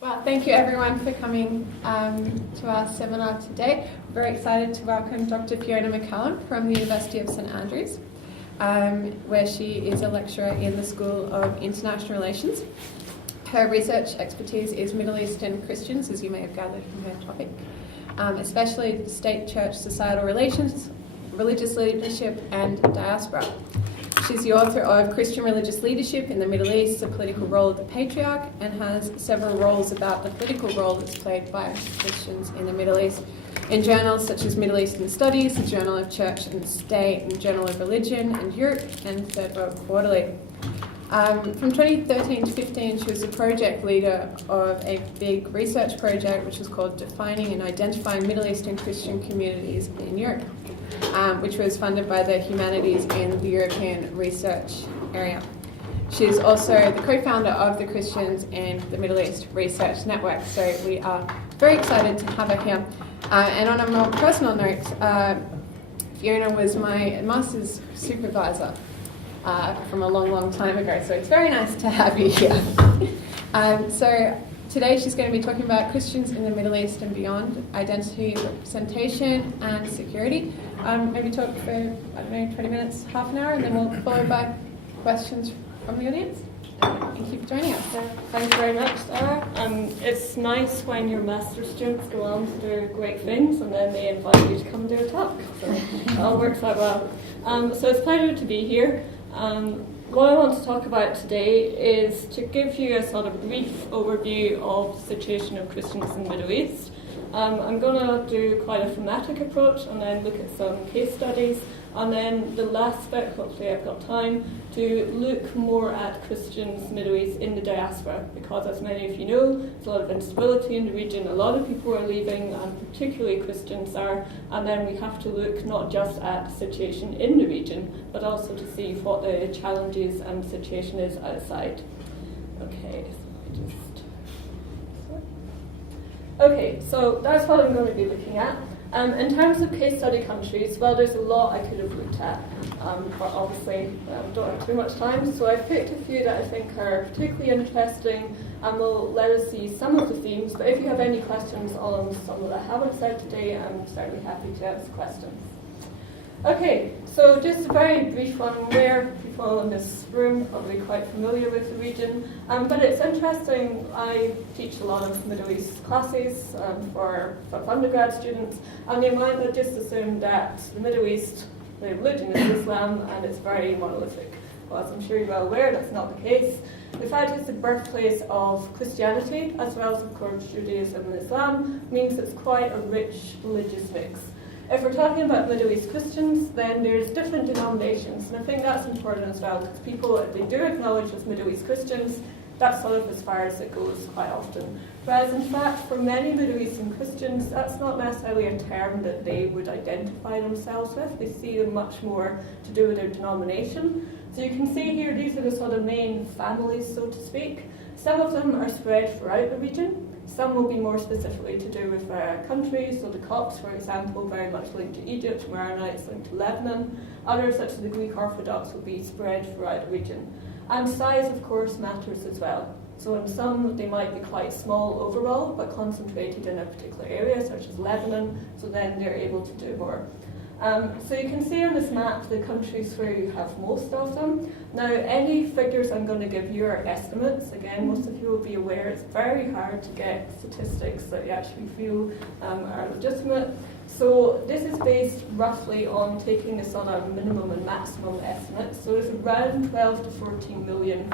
Well, thank you everyone for coming to our seminar today. We're very excited to welcome Dr. Fiona McCallum from the University of St Andrews, where she is a lecturer in the School of International Relations. Her research expertise is Middle Eastern Christians, as you may have gathered from her topic, especially state, church, societal relations, religious leadership, and diaspora. She's the author of Christian Religious Leadership in the Middle East, the Political Role of the Patriarch, and has several roles about the political role that's played by Christians in the Middle East in journals such as Middle Eastern Studies, the Journal of Church and State, and Journal of Religion and Europe, and Third World Quarterly. From 2013 to 15, she was the project leader of a big research project which was called Defining and Identifying Middle Eastern Christian Communities in Europe, which was funded by the Humanities in the European Research Area. She's also the co-founder of the Christians in the Middle East Research Network, so we are very excited to have her here. And on a more personal note, Fiona was my master's supervisor from a long, long time ago, so it's very nice to have you here. So today she's going to be talking about Christians in the Middle East and beyond, identity, representation, and security. Maybe talk for, 20 minutes, half an hour, and then we'll follow by questions from the audience. Thank you for joining us. Thanks very much, Sarah. It's nice when your master's students go on to do great things and then they invite you to come do a talk. So it all works out well. So it's a pleasure to be here. What I want to talk about today is to give you a sort of brief overview of the situation of Christians in the Middle East. I'm going to do quite a thematic approach and then look at some case studies, and then the last bit, hopefully I've got time, to look more at Christians Middle East in the diaspora, because as many of you know, there's a lot of instability in the region, a lot of people are leaving, and particularly Christians are, and then we have to look not just at the situation in the region, but also to see what the challenges and situation is outside. Okay, so that's what I'm going to be looking at. In terms of case study countries, well, there's a lot I could have looked at, but obviously don't have too much time, so I've picked a few that I think are particularly interesting and will let us see some of the themes, but if you have any questions on some that I haven't said today, I'm certainly happy to answer questions. Okay, so just a very brief one. Where people in this room are probably quite familiar with the region, but it's interesting. I teach a lot of Middle East classes for undergrad students, and they might just assume that the Middle East, the religion is Islam, and it's very monolithic. Well, as I'm sure you're well aware, that's not the case. The fact it's the birthplace of Christianity, as well as, of course, Judaism and Islam, means it's quite a rich religious mix. If we're talking about Middle East Christians, then there's different denominations, and I think that's important as well, because people, if they do acknowledge as Middle East Christians, that's sort of as far as it goes quite often. Whereas in fact, for many Middle Eastern Christians, that's not necessarily a term that they would identify themselves with. They see them much more to do with their denomination. So you can see here, these are the sort of main families, so to speak. Some of them are spread throughout the region. Some will be more specifically to do with countries, so the Copts, for example, very much linked to Egypt, Maronites linked to Lebanon. Others, such as the Greek Orthodox, will be spread throughout the region. And size, of course, matters as well. So in some, they might be quite small overall, but concentrated in a particular area, such as Lebanon, so then they're able to do more. So you can see on this map the countries where you have most of them. Now, any figures I'm going to give you are estimates. Again, most of you will be aware it's very hard to get statistics that you actually feel are legitimate. So this is based roughly on taking the sort of minimum and maximum estimates. So there's around 12 to 14 million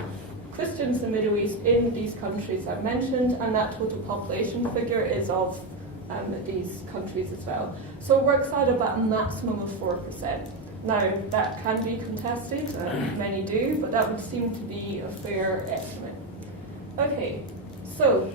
Christians in the Middle East in these countries I've mentioned, and that total population figure is of these countries as well. So it works out about a maximum of 4%. Now, that can be contested, many do, but that would seem to be a fair estimate. Okay, so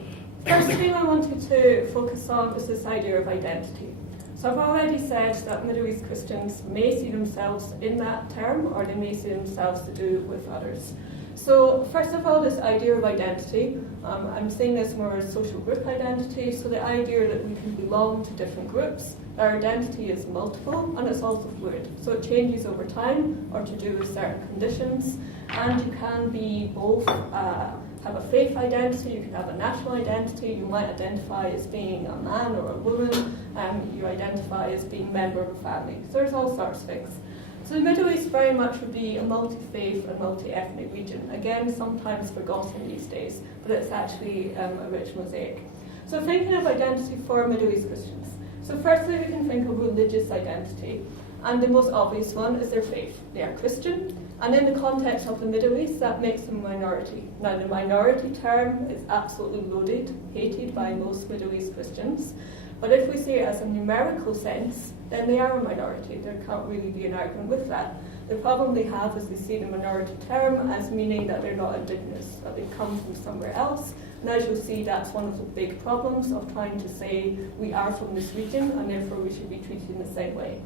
first thing I wanted to focus on is this idea of identity. So I've already said that Middle East Christians may see themselves in that term, or they may see themselves to do with others. So first of all, this idea of identity, I'm saying this more as social group identity, so the idea that we can belong to different groups. Our identity is multiple and it's also fluid, so it changes over time or to do with certain conditions, and you can be both have a faith identity, you can have a national identity, you might identify as being a man or a woman, you identify as being a member of a family. So there's all sorts of things. So the Middle East very much would be a multi-faith and multi-ethnic region. Again, sometimes forgotten these days, but it's actually a rich mosaic. So thinking of identity for Middle East Christians. So firstly, we can think of religious identity. And the most obvious one is their faith. They are Christian. And in the context of the Middle East, that makes them a minority. Now, the minority term is absolutely loaded, hated by most Middle East Christians. But if we see it as a numerical sense, then they are a minority. There can't really be an argument with that. The problem they have is they see the minority term as meaning that they're not indigenous, that they come from somewhere else. And as you'll see, that's one of the big problems of trying to say we are from this region and therefore we should be treated in the same way.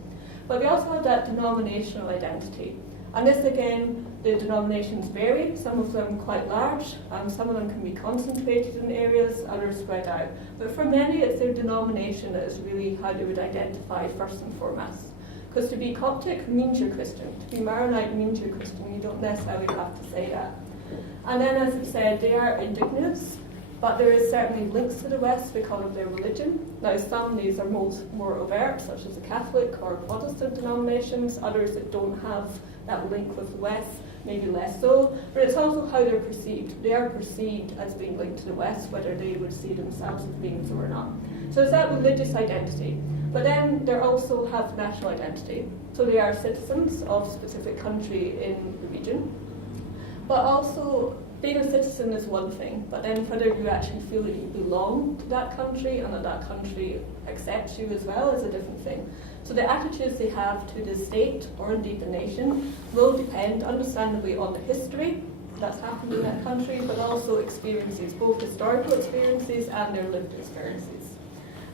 But we also have that denominational identity. And this again, the denominations vary, some of them quite large, some of them can be concentrated in areas, others spread out. But for many, it's their denomination that is really how they would identify first and foremost. Because to be Coptic means you're Christian, to be Maronite means you're Christian, you don't necessarily have to say that. And then as I said, they are indigenous, but there is certainly links to the West because of their religion. Now some of these are more overt, such as the Catholic or Protestant denominations, others that don't have that link with the West, maybe less so, but it's also how they're perceived. They are perceived as being linked to the West, whether they would see themselves as being so or not. So it's that religious identity. But then they also have national identity. So they are citizens of a specific country in the region. But also, being a citizen is one thing, but then whether you actually feel that you belong to that country and that country accepts you as well is a different thing. So the attitudes they have to the state or indeed the nation will depend, understandably, on the history that's happened in that country, but also experiences, both historical experiences and their lived experiences.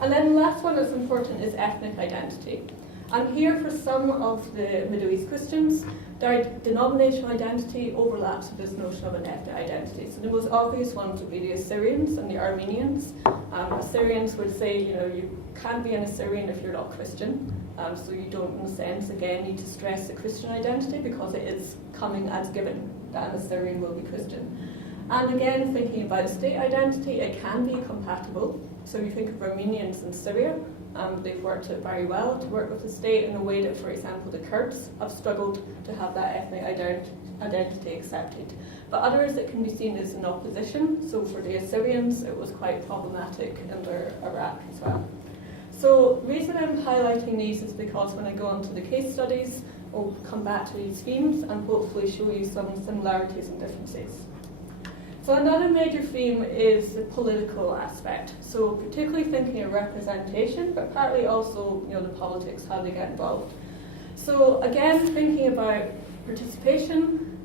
And then the last one that's important is ethnic identity. And here for some of the Middle East Christians, their denominational identity overlaps with this notion of an ethnic identity. So the most obvious ones would be the Assyrians and the Armenians. Assyrians would say, you can't be an Assyrian if you're not Christian. So you don't, in a sense, again, need to stress the Christian identity because it is coming as given that an Assyrian will be Christian. And again, thinking about state identity, it can be compatible. So you think of Armenians in Syria, they've worked it very well to work with the state in a way that, for example, the Kurds have struggled to have that ethnic identity accepted. But others, it can be seen as an opposition. So for the Assyrians, it was quite problematic under Iraq as well. So the reason I'm highlighting these is because when I go on to the case studies, I'll come back to these themes and hopefully show you some similarities and differences. So another major theme is the political aspect. So particularly thinking of representation, but partly also, the politics, how they get involved. So again, thinking about participation,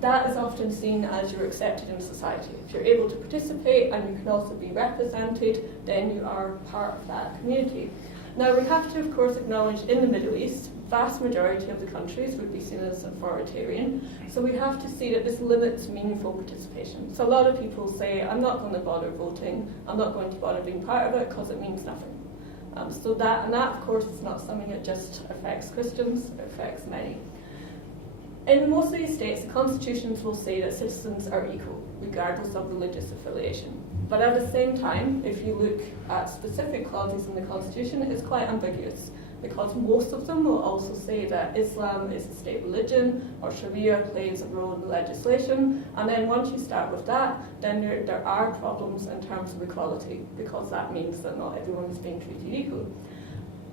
that is often seen as you're accepted in society. If you're able to participate and you can also be represented, then you are part of that community. Now we have to, of course, acknowledge in the Middle East, vast majority of the countries would be seen as authoritarian. So we have to see that this limits meaningful participation. So a lot of people say, I'm not going to bother voting, I'm not going to bother being part of it because it means nothing. So that, of course, is not something that just affects Christians, it affects many. In most of these states, the constitutions will say that citizens are equal, regardless of religious affiliation. But at the same time, if you look at specific clauses in the constitution, it's quite ambiguous, because most of them will also say that Islam is a state religion, or Sharia plays a role in the legislation, and then once you start with that, then there are problems in terms of equality, because that means that not everyone is being treated equally.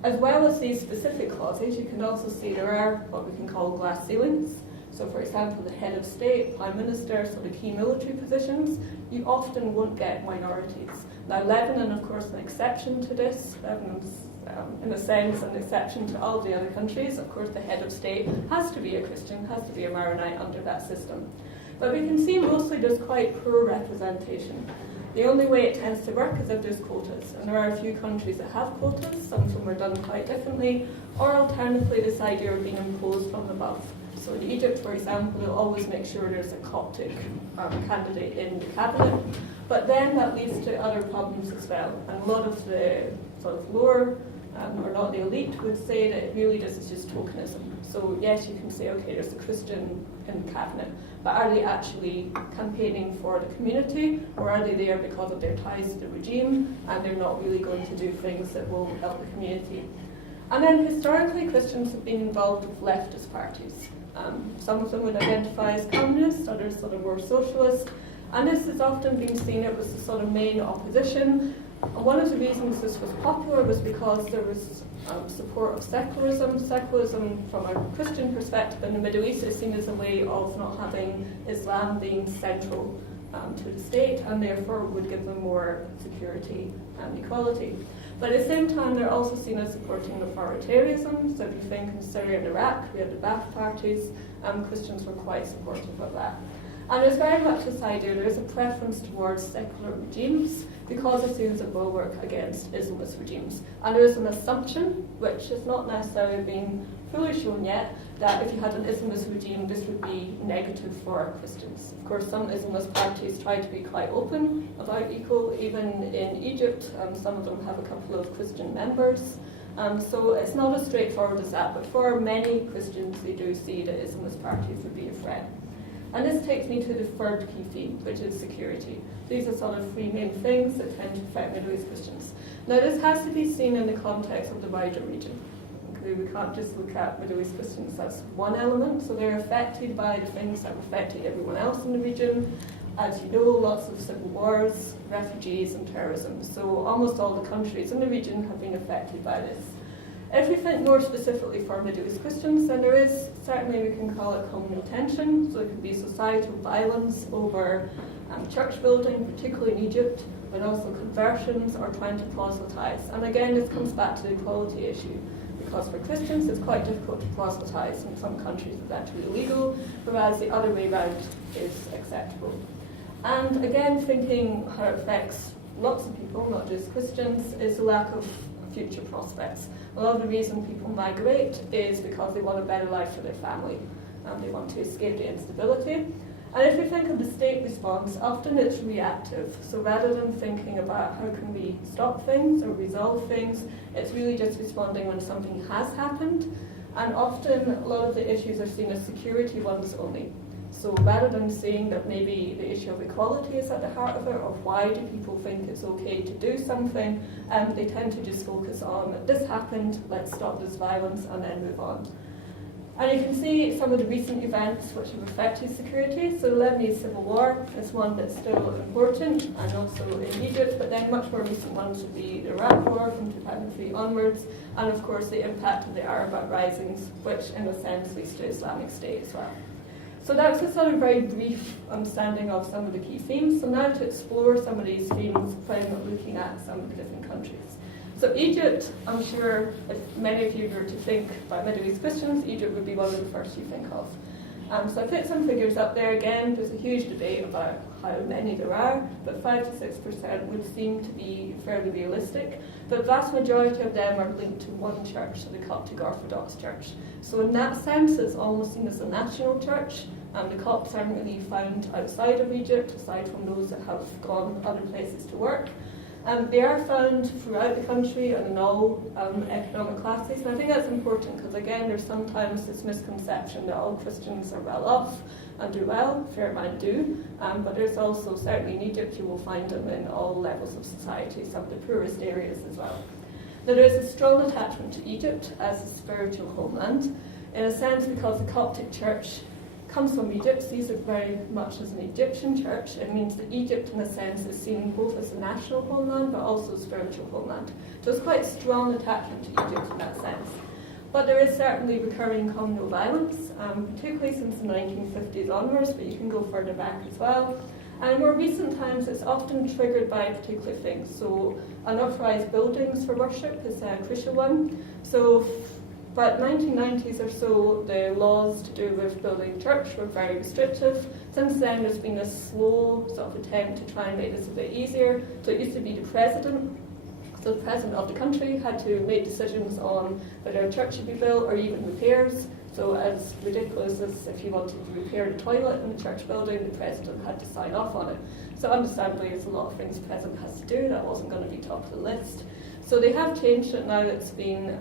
As well as these specific clauses, you can also see there are what we can call glass ceilings. So for example, the head of state, prime minister, so the key military positions, you often won't get minorities. Now Lebanon, of course, an exception to this. Lebanon's, in a sense, an exception to all the other countries. Of course, the head of state has to be a Christian, has to be a Maronite under that system. But we can see mostly there's quite poor representation. The only way it tends to work is if there's quotas, and there are a few countries that have quotas, some of them are done quite differently, or alternatively this idea of being imposed from above. So in Egypt, for example, they'll always make sure there's a Coptic candidate in the cabinet, but then that leads to other problems as well. And a lot of the sort of lower, or not the elite, would say that really this is just tokenism. So yes, you can say, okay, there's a Christian in the cabinet, but are they actually campaigning for the community, or are they there because of their ties to the regime, and they're not really going to do things that will help the community? And then historically, Christians have been involved with leftist parties. Some of them would identify as communists, others sort of more socialist, and this has often been seen as the sort of main opposition. And one of the reasons this was popular was because there was support of secularism. Secularism, from a Christian perspective in the Middle East, is seen as a way of not having Islam being central to the state, and therefore would give them more security and equality. But at the same time, they're also seen as supporting authoritarianism. So if you think in Syria and Iraq, we had the Ba'ath parties, Christians were quite supportive of that. And there's very much this idea, there is a preference towards secular regimes because it seems a bulwark against Islamist regimes. And there is an assumption, which has not necessarily been fully shown yet, that if you had an Islamist regime, this would be negative for Christians. Of course, some Islamist parties try to be quite open about equal. Even in Egypt, some of them have a couple of Christian members. So it's not as straightforward as that, but for many Christians, they do see that Islamist parties would be a threat. And this takes me to the third key theme, which is security. These are sort of three main things that tend to affect Middle East Christians. Now, this has to be seen in the context of the wider region. Okay, we can't just look at Middle East Christians as one element, so they're affected by the things that have affected everyone else in the region. As you know, lots of civil wars, refugees, and terrorism. So almost all the countries in the region have been affected by this. If we think more specifically for Middle East Christians, then there is certainly, we can call it communal tension. So it could be societal violence over church building, particularly in Egypt, but also conversions or trying to proselytize. And again, this comes back to the equality issue, because for Christians it's quite difficult to proselytize. In some countries it's actually illegal, whereas the other way around is acceptable. And again, thinking how it affects lots of people, not just Christians, is the lack of future prospects. A lot of the reason people migrate is because they want a better life for their family and they want to escape the instability. And if we think of the state response, often it's reactive. So rather than thinking about how can we stop things or resolve things, it's really just responding when something has happened. And often a lot of the issues are seen as security ones only. So rather than saying that maybe the issue of equality is at the heart of it, or why do people think it's okay to do something, they tend to just focus on, this happened, let's stop this violence, and then move on. And you can see some of the recent events which have affected security. So the Lebanese Civil War is one that's still important, and also in Egypt, but then much more recent ones would be the Iraq War from 2003 onwards, and of course the impact of the Arab Uprisings, which in a sense leads to Islamic State as well. So that's a sort of very brief understanding of some of the key themes. So now to explore some of these themes by looking at some of the different countries. So Egypt, I'm sure if many of you were to think about Middle East Christians, Egypt would be one of the first you think of. So I put some figures up there again. There's a huge debate about how many there are, but 5 to 6% would seem to be fairly realistic. But the vast majority of them are linked to one church, the Coptic Orthodox Church. So in that sense, it's almost seen as a national church. The Copts aren't really found outside of Egypt, aside from those that have gone other places to work. They are found throughout the country and in all economic classes, and I think that's important because, again, there's sometimes this misconception that all Christians are well off and do well. Fair amount do, but there's also, certainly in Egypt, you will find them in all levels of society, some of the poorest areas as well. Now, there is a strong attachment to Egypt as a spiritual homeland, in a sense because the Coptic Church comes from Egypt, sees it very much as an Egyptian church. It means that Egypt, in a sense, is seen both as a national homeland but also a spiritual homeland. So it's quite a strong attachment to Egypt in that sense. But there is certainly recurring communal violence, particularly since the 1950s onwards, but you can go further back as well. And in more recent times, it's often triggered by particular things. So unauthorised buildings for worship is a crucial one. So but 1990s or so, the laws to do with building church were very restrictive. Since then, there's been a slow sort of attempt to try and make this a bit easier. So it used to be the president. So the president of the country had to make decisions on whether a church should be built or even repairs. So as ridiculous as if you wanted to repair the toilet in the church building, the president had to sign off on it. So understandably, there's a lot of things the president has to do. That wasn't going to be top of the list. So they have changed it now. It's been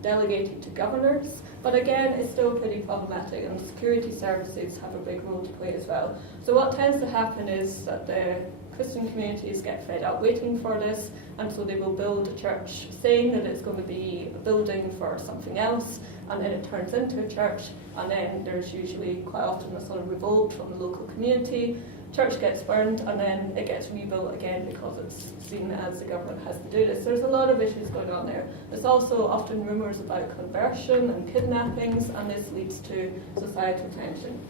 delegated to governors. But again, it's still pretty problematic, and security services have a big role to play as well. So what tends to happen is that the Christian communities get fed up waiting for this, and so they will build a church saying that it's going to be a building for something else, and then it turns into a church, and then there's usually quite often a sort of revolt from the local community. Church gets burned, and then it gets rebuilt again because it's seen as the government has to do this. There's a lot of issues going on there. There's also often rumours about conversion and kidnappings, and this leads to societal tension.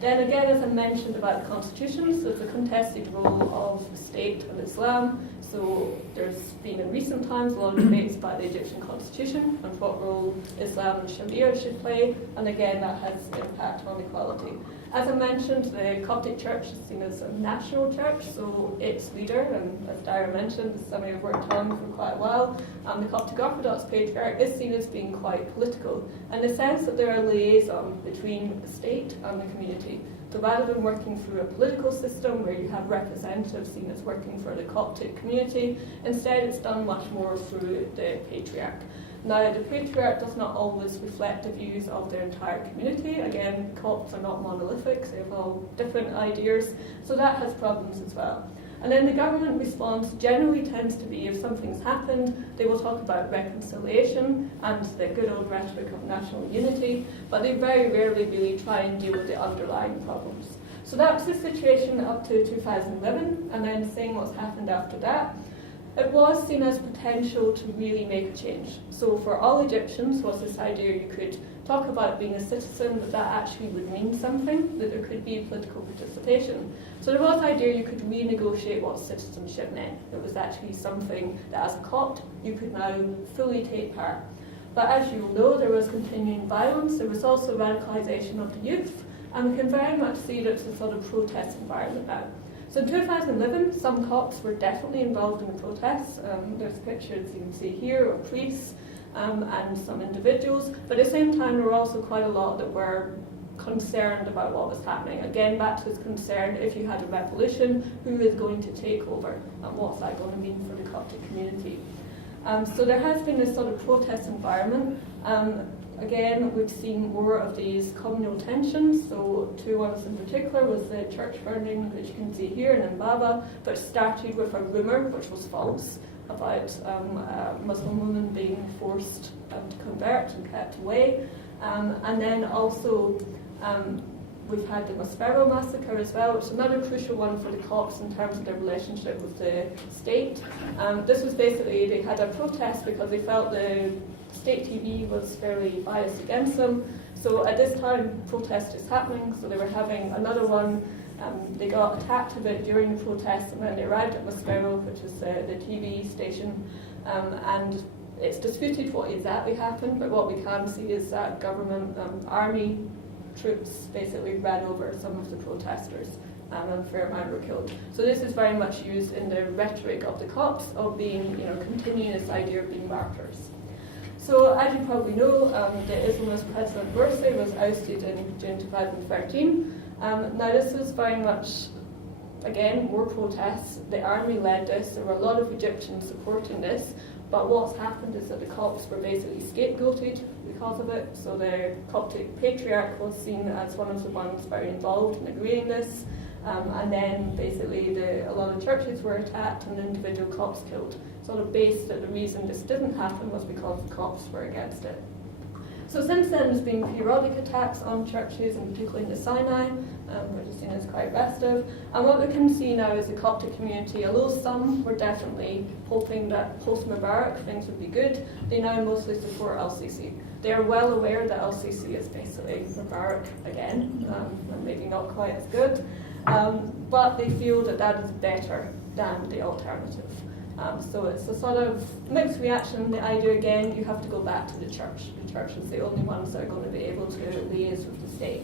Then again, as I mentioned about the constitutions, there's a contested role of the state and Islam. So there's been in recent times a lot of debates about the Egyptian constitution and what role Islam and Sharia should play, and again that has impact on equality. As I mentioned, the Coptic church is seen as a national church, so its leader, and as Dara mentioned, this is something I've worked on for quite a while, the Coptic Orthodox patriarch is seen as being quite political, in the sense that they're a liaison between the state and the community. So rather than working through a political system where you have representatives seen as working for the Coptic community, instead it's done much more through the patriarch. Now, the patriarch does not always reflect the views of their entire community. Again, Copts are not monolithic, they have all different ideas, so that has problems as well. And then the government response generally tends to be, if something's happened, they will talk about reconciliation and the good old rhetoric of national unity, but they very rarely really try and deal with the underlying problems. So that's the situation up to 2011, and then seeing what's happened after that. It was seen as potential to really make a change. So for all Egyptians was this idea you could talk about being a citizen, that actually would mean something, that there could be political participation. So there was the idea you could renegotiate what citizenship meant. It was actually something that as a Copt you could now fully take part. But as you will know, there was continuing violence, there was also radicalisation of the youth, and we can very much see that it's a sort of protest environment now. So in 2011, some Copts were definitely involved in the protests. There's pictures you can see here of priests and some individuals, but at the same time there were also quite a lot that were concerned about what was happening. Again, back to this concern, if you had a revolution, who is going to take over and what's that going to mean for the Coptic community? So there has been this sort of protest environment. Again, we've seen more of these communal tensions. So two ones in particular was the church burning, which you can see here in Mbaba, but started with a rumour, which was false, about a Muslim woman being forced to convert and kept away. And then also we've had the Maspero massacre as well, which is another crucial one for the Copts in terms of their relationship with the state. This was basically, they had a protest because they felt the state TV was fairly biased against them. So at this time, protest is happening, so they were having another one. They got attacked a bit during the protest, and then they arrived at Maspero, which is the TV station, and it's disputed what exactly happened, but what we can see is that government army troops basically ran over some of the protesters, and a fair amount were killed. So this is very much used in the rhetoric of the Copts of being, continuing this idea of being martyrs. So as you probably know, the Islamist President Morsi was ousted in June 2013. Now this was very much, again, more protests. The army led this. There were a lot of Egyptians supporting this. But what's happened is that the Copts were basically scapegoated because of it. So the Coptic patriarch was seen as one of the ones very involved in agreeing this. And then basically a lot of churches were attacked and individual Copts killed. Sort of based that the reason this didn't happen was because the Copts were against it. So since then there's been periodic attacks on churches, and particularly in the Sinai, which is seen as quite restive. And what we can see now is the Coptic community, although some were definitely hoping that post-Mubarak things would be good, they now mostly support al-Sisi. They are well aware that al-Sisi is basically Mubarak again, and maybe not quite as good, but they feel that that is better than the alternative. So it's a sort of mixed reaction. The idea, again, you have to go back to the church. The church is the only ones that are going to be able to liaise with the state.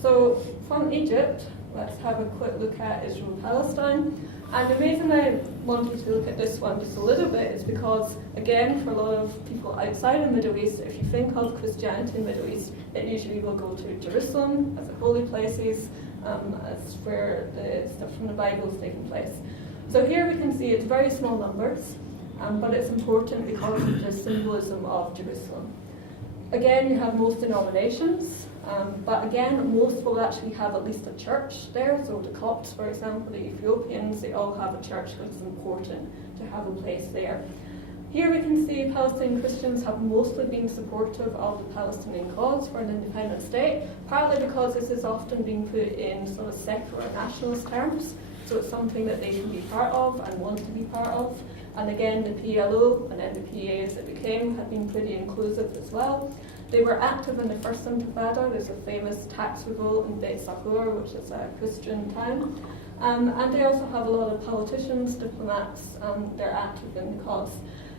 So from Egypt, let's have a quick look at Israel-Palestine. And the reason I wanted to look at this one just a little bit is because, again, for a lot of people outside the Middle East, if you think of Christianity in the Middle East, it usually will go to Jerusalem as the holy places, as where the stuff from the Bible is taking place. So here we can see it's very small numbers, but it's important because of the symbolism of Jerusalem. Again, you have most denominations, but again, most will actually have at least a church there. So the Copts, for example, the Ethiopians, they all have a church because it's important to have a place there. Here we can see Palestinian Christians have mostly been supportive of the Palestinian cause for an independent state, partly because this is often being put in sort of secular nationalist terms, so it's something that they can be part of and want to be part of. And again, the PLO and then the PA as it became have been pretty inclusive as well. They were active in the First Intifada. There's a famous tax revolt in Beit Sahur, which is a Christian town. And they also have a lot of politicians, diplomats, they're active in the cause.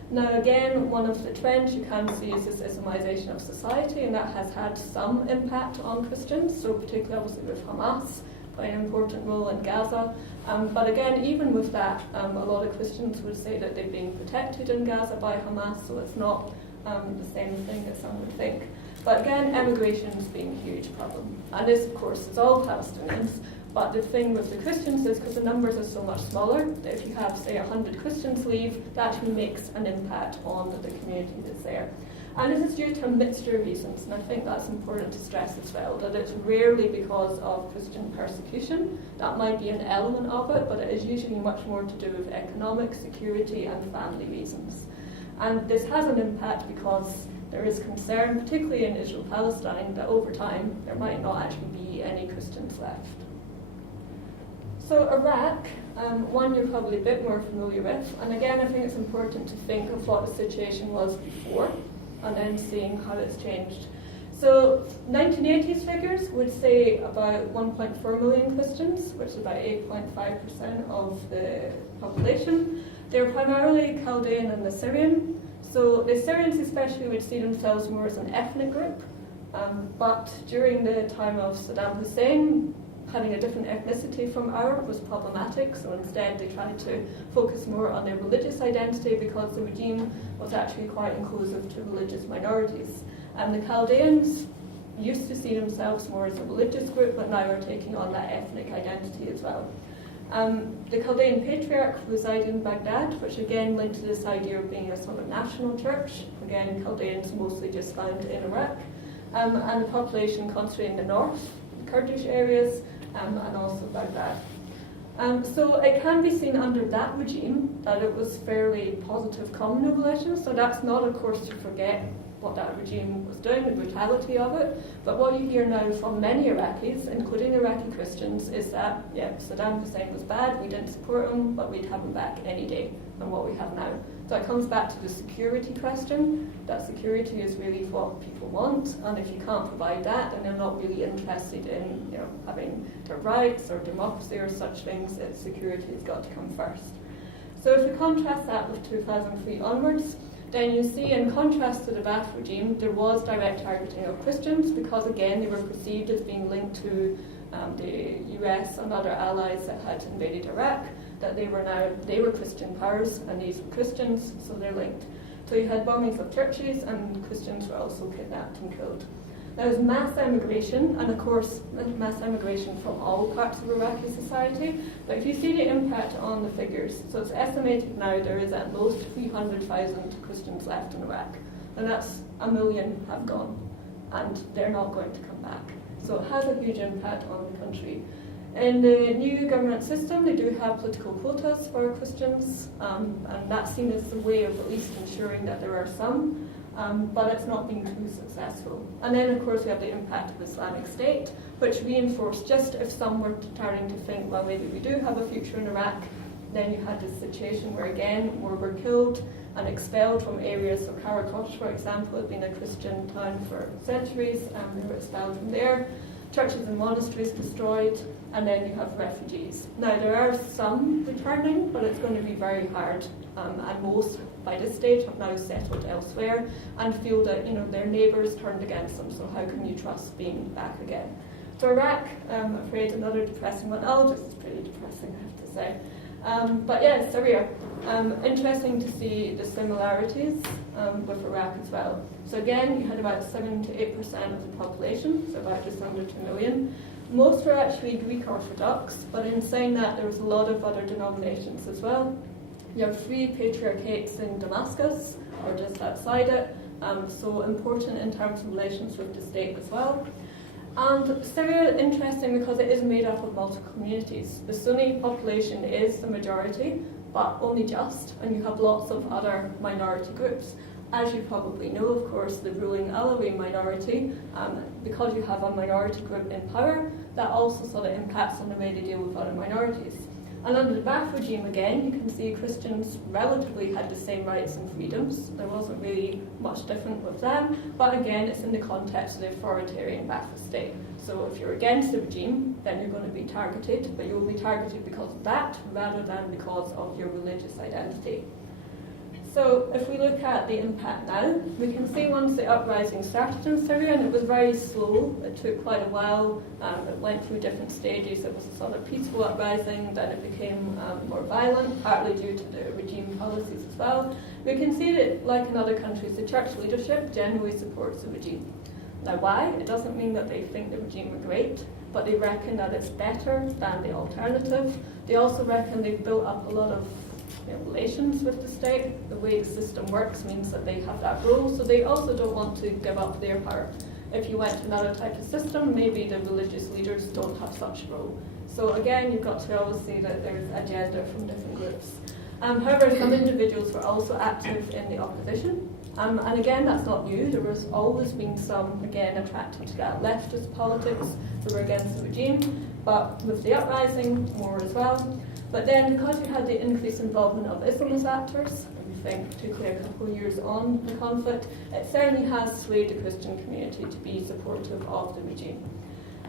Now again, one of the trends you can see is this Islamization of society, and that has had some impact on Christians, so particularly obviously with Hamas, playing an important role in Gaza. But again, even with that, a lot of Christians would say that they're being protected in Gaza by Hamas, so it's not the same thing that some would think. But again, emigration has been a huge problem. And this, of course, is all Palestinians. But the thing with the Christians is because the numbers are so much smaller, that if you have, say, 100 Christians leave, that actually makes an impact on the community that's there. And this is due to a mixture of reasons, and I think that's important to stress as well, that it's rarely because of Christian persecution. That might be an element of it, but it is usually much more to do with economic, security, and family reasons. And this has an impact because there is concern, particularly in Israel-Palestine, that over time there might not actually be any Christians left. So Iraq, one you're probably a bit more familiar with, and again I think it's important to think of what the situation was before and then seeing how it's changed. So 1980s figures would say about 1.4 million Christians, which is about 8.5% of the population. They're primarily Chaldean and Assyrian. So the Assyrians especially would see themselves more as an ethnic group, but during the time of Saddam Hussein, having a different ethnicity from Arab was problematic, so instead they tried to focus more on their religious identity because the regime was actually quite inclusive to religious minorities. And the Chaldeans used to see themselves more as a religious group, but now are taking on that ethnic identity as well. The Chaldean patriarch resided in Baghdad, which again linked to this idea of being a sort of national church. Again, Chaldeans mostly just found in Iraq. And the population concentrated in the north, the Kurdish areas, and also Baghdad. So it can be seen under that regime that it was fairly positive communal relations. So that's not, of course, to forget what that regime was doing, the brutality of it. But what you hear now from many Iraqis, including Iraqi Christians, is that, yeah, Saddam Hussein was bad, we didn't support him, but we'd have him back any day than what we have now. So it comes back to the security question, that security is really what people want, and if you can't provide that, then they're not really interested in having their rights or democracy or such things. That security has got to come first. So if we contrast that with 2003 onwards, then you see, in contrast to the Ba'ath regime, there was direct targeting of Christians because, again, they were perceived as being linked to the US and other allies that had invaded Iraq, that they were Christian powers and these were Christians, so they're linked. So you had bombings of churches and Christians were also kidnapped and killed. There was mass emigration, and of course mass emigration from all parts of Iraqi society, but if you see the impact on the figures, so it's estimated now there is at most 300,000 Christians left in Iraq, and that's 1 million have gone, and they're not going to come back. So it has a huge impact on the country. In the new government system, they do have political quotas for Christians, and that's seen as a way of at least ensuring that there are some, but it's not been too successful. And then, of course, we have the impact of Islamic State, which reinforced just if some were starting to think, well, maybe we do have a future in Iraq, then you had this situation where, again, more were killed and expelled from areas. So Karakosh, for example, had been a Christian town for centuries, and they were expelled from there. Churches and monasteries destroyed, and then you have refugees. Now, there are some returning, but it's going to be very hard, and most, by this stage, have now settled elsewhere and feel that their neighbours turned against them, so how can you trust being back again? So Iraq, I'm afraid another depressing one. Algiers is pretty depressing, I have to say. But yeah, Syria. Interesting to see the similarities with Iraq as well. So again, you had about 7 to 8% of the population, so about just under 2 million. Most were actually Greek Orthodox, but in saying that, there was a lot of other denominations as well. You have 3 patriarchates in Damascus, or just outside it, so important in terms of relations with the state as well. And Syria is interesting because it is made up of multiple communities. The Sunni population is the majority, but only just, and you have lots of other minority groups. As you probably know, of course, the ruling Alawi minority, because you have a minority group in power, that also sort of impacts on the way they deal with other minorities. And under the Ba'ath regime, again, you can see Christians relatively had the same rights and freedoms. There wasn't really much different with them, but again, it's in the context of the authoritarian Ba'ath state. So if you're against the regime, then you're going to be targeted, but you will be targeted because of that, rather than because of your religious identity. So if we look at the impact now, we can see once the uprising started in Syria, and it was very slow, it took quite a while, it went through different stages. It was a sort of peaceful uprising, then it became more violent, partly due to the regime policies as well. We can see that, like in other countries, the church leadership generally supports the regime. Now why? It doesn't mean that they think the regime are great, but they reckon that it's better than the alternative. They also reckon they've built up a lot of relations with the state. The way the system works means that they have that role, so they also don't want to give up their power. If you went to another type of system, maybe the religious leaders don't have such a role. So again, you've got to always see that there's agenda from different groups. However, some individuals were also active in the opposition. And again, that's not new. There has always been some, again, attracted to that leftist politics who were against the regime, but with the uprising, more as well. But then, because you had the increased involvement of Islamist actors, everything, particularly a couple of years on the conflict, it certainly has swayed the Christian community to be supportive of the regime.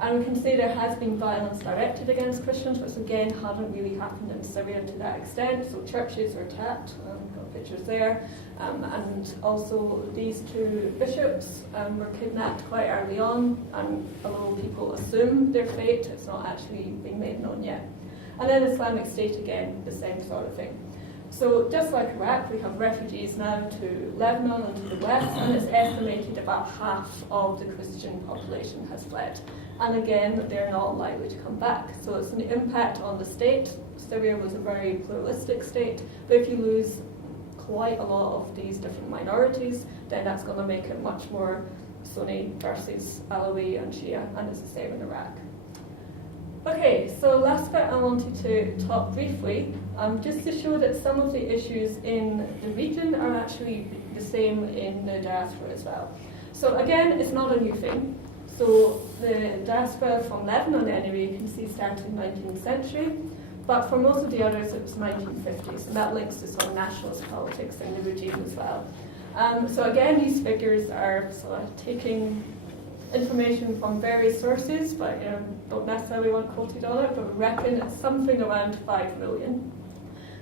And we can say there has been violence directed against Christians, which again hadn't really happened in Syria to that extent. So churches were attacked, got pictures there, and also these 2 bishops were kidnapped quite early on, and although people assume their fate, it's not actually been made known yet. And then Islamic State, again, the same sort of thing. So just like Iraq, we have refugees now to Lebanon and to the west, and it's estimated about half of the Christian population has fled. And again, they're not likely to come back. So it's an impact on the state. Syria was a very pluralistic state, but if you lose quite a lot of these different minorities, then that's going to make it much more Sunni versus Alawi and Shia, and it's the same in Iraq. Okay, so last bit I wanted to talk briefly, just to show that some of the issues in the region are actually the same in the diaspora as well. So again, it's not a new thing. So the diaspora from Lebanon anyway, you can see started in the 19th century, but for most of the others it was 1950s, and that links to sort of nationalist politics in the regime as well. So again, these figures are sort of taking information from various sources, but don't necessarily want quoted on it, but we reckon it's something around 5 million.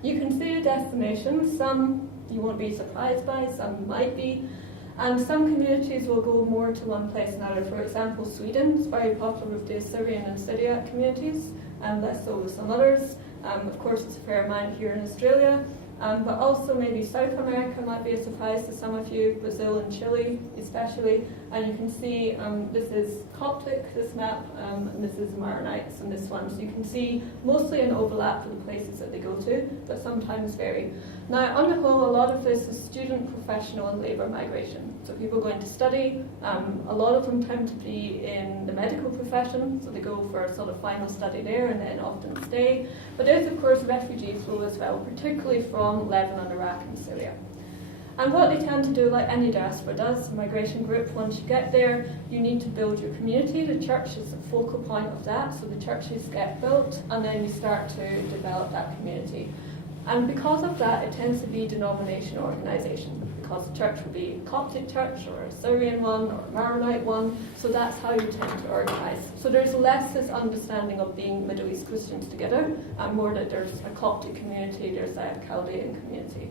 You can see the estimations. Some you won't be surprised by, some might be, and some communities will go more to one place than another. For example, Sweden is very popular with the Assyrian and Syriac communities, and less so with some others. Of course, it's a fair amount here in Australia. But also maybe South America might be a surprise to some of you, Brazil and Chile especially. And you can see this is Coptic, this map, and this is Maronites in this one. So you can see mostly an overlap for the places that they go to, but sometimes vary. Now, on the whole, a lot of this is student, professional, and labour migration. So people going to study, a lot of them tend to be in the medical profession, so they go for a sort of final study there and then often stay. But there's, of course, refugee flow as well, particularly from Lebanon, Iraq, and Syria. And what they tend to do, like any diaspora does, a migration group, once you get there, you need to build your community. The church is the focal point of that, so the churches get built, and then you start to develop that community. And because of that, it tends to be denomination organisation, because the church will be a Coptic church, or a Syrian one, or a Maronite one, so that's how you tend to organise. So there's less this understanding of being Middle East Christians together, and more that there's a Coptic community, there's a Chaldean community.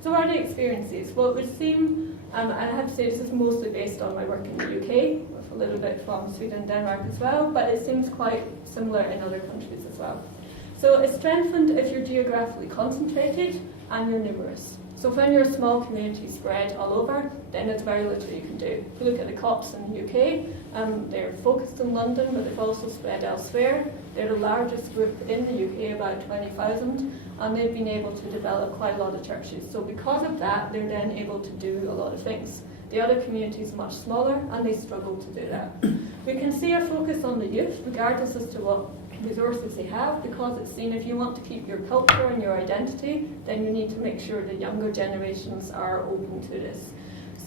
So what are the experiences? Well, it would seem, and I have to say this is mostly based on my work in the UK, with a little bit from Sweden and Denmark as well, but it seems quite similar in other countries as well. So it's strengthened if you're geographically concentrated and you're numerous. So when you're a small community spread all over, then there's very little you can do. If you look at the Copts in the UK, they're focused in London, but they've also spread elsewhere. They're the largest group in the UK, about 20,000, and they've been able to develop quite a lot of churches. So because of that, they're then able to do a lot of things. The other communities are much smaller, and they struggle to do that. We can see a focus on the youth, regardless as to what resources they have, because it's seen if you want to keep your culture and your identity, then you need to make sure the younger generations are open to this.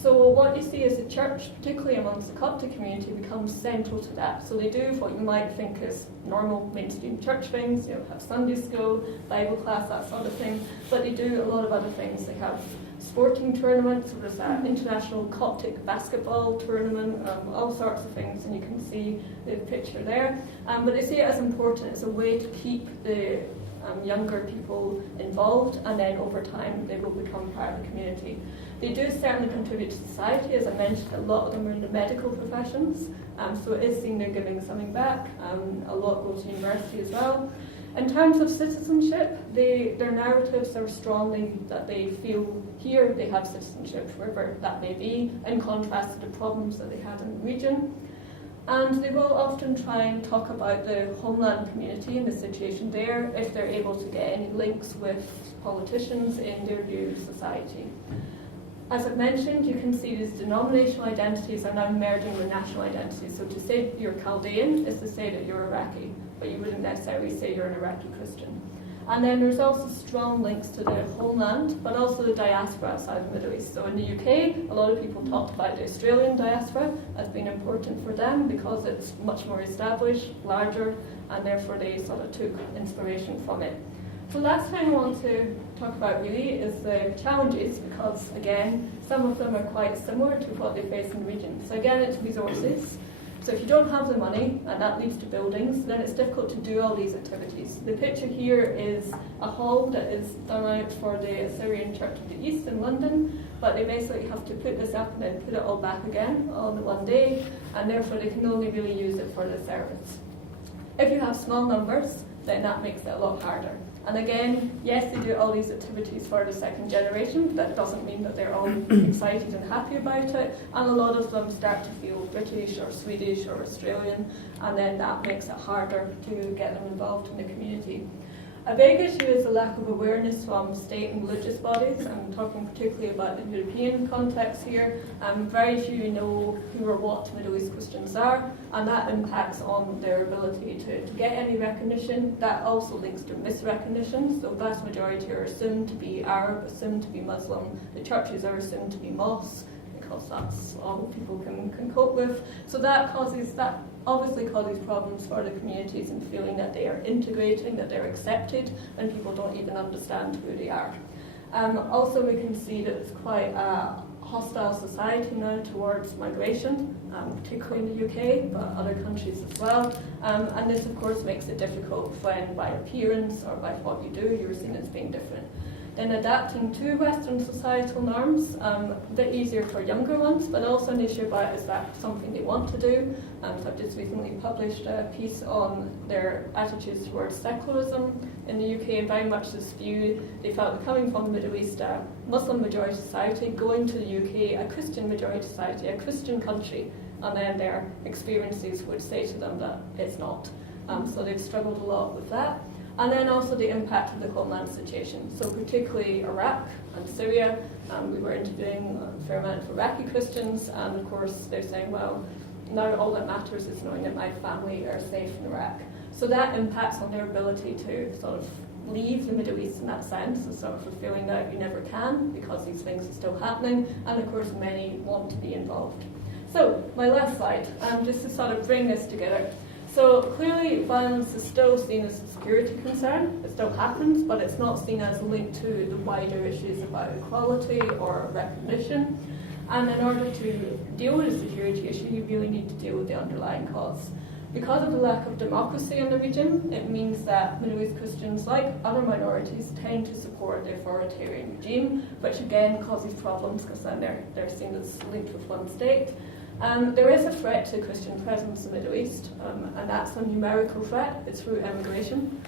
So what you see is the church, particularly amongst the Coptic community, becomes central to that. So they do what you might think is normal mainstream church things, have Sunday school, Bible class, that sort of thing, but they do a lot of other things. They have sporting tournaments, so there's an international Coptic basketball tournament, all sorts of things, and you can see the picture there. But they see it as important. It's a way to keep the younger people involved, and then over time they will become part of the community. They do certainly contribute to society. As I mentioned, a lot of them are in the medical professions, so it is seen they're giving something back. A lot go to university as well. In terms of citizenship, their narratives are strongly that they feel here they have citizenship, wherever that may be, in contrast to the problems that they had in the region. And they will often try and talk about the homeland community and the situation there if they're able to get any links with politicians in their new society. As I've mentioned, you can see these denominational identities are now merging with national identities. So to say you're Chaldean is to say that you're Iraqi, but you wouldn't necessarily say you're an Iraqi Christian. And then there's also strong links to the homeland, but also the diaspora outside the Middle East. So in the UK, a lot of people talked about the Australian diaspora as being important for them because it's much more established, larger, and therefore they sort of took inspiration from it. So last thing I want to talk about really is the challenges, because again, some of them are quite similar to what they face in the region. So again, it's resources. So if you don't have the money, and that leads to buildings, then it's difficult to do all these activities. The picture here is a hall that is done out for the Assyrian Church of the East in London, but they basically have to put this up and then put it all back again on the one day, and therefore they can only really use it for the service. If you have small numbers, then that makes it a lot harder. And again, yes, they do all these activities for the second generation, but that doesn't mean that they're all excited and happy about it. And a lot of them start to feel British or Swedish or Australian, and then that makes it harder to get them involved in the community. A big issue is the lack of awareness from state and religious bodies. I'm talking particularly about the European context here. Very few know who or what Middle East Christians are, and that impacts on their ability to get any recognition. That also links to misrecognition. So vast majority are assumed to be Arab, assumed to be Muslim. The churches are assumed to be mosques, because that's all people can cope with. So that obviously causes problems for the communities in feeling that they are integrating, that they're accepted, and people don't even understand who they are. Also, we can see that it's quite a hostile society now towards migration, particularly in the UK, but other countries as well. And this, of course, makes it difficult when, by appearance or by what you do, you're seen as being different. Then adapting to Western societal norms, a bit easier for younger ones, but also an issue about is that something they want to do. So I've just recently published a piece on their attitudes towards secularism in the UK, and very much this view they felt coming from the Middle East, a Muslim majority society, going to the UK, a Christian majority society, a Christian country, and then their experiences would say to them that it's not. So they've struggled a lot with that. And then also the impact of the homeland situation. So particularly Iraq and Syria, we were interviewing a fair amount of Iraqi Christians, and of course they're saying, well, now all that matters is knowing that my family are safe in Iraq. So that impacts on their ability to sort of leave the Middle East in that sense, and sort of a feeling that you never can because these things are still happening, and of course many want to be involved. So my last slide, just to sort of bring this together. So clearly violence is still seen as a security concern. It still happens, but it's not seen as linked to the wider issues about equality or recognition. And in order to deal with a security issue, you really need to deal with the underlying cause. Because of the lack of democracy in the region, it means that Middle East Christians, like other minorities, tend to support the authoritarian regime, which again causes problems because then they're seen as linked with one state. There is a threat to Christian presence in the Middle East, and that's a numerical threat. It's through immigration.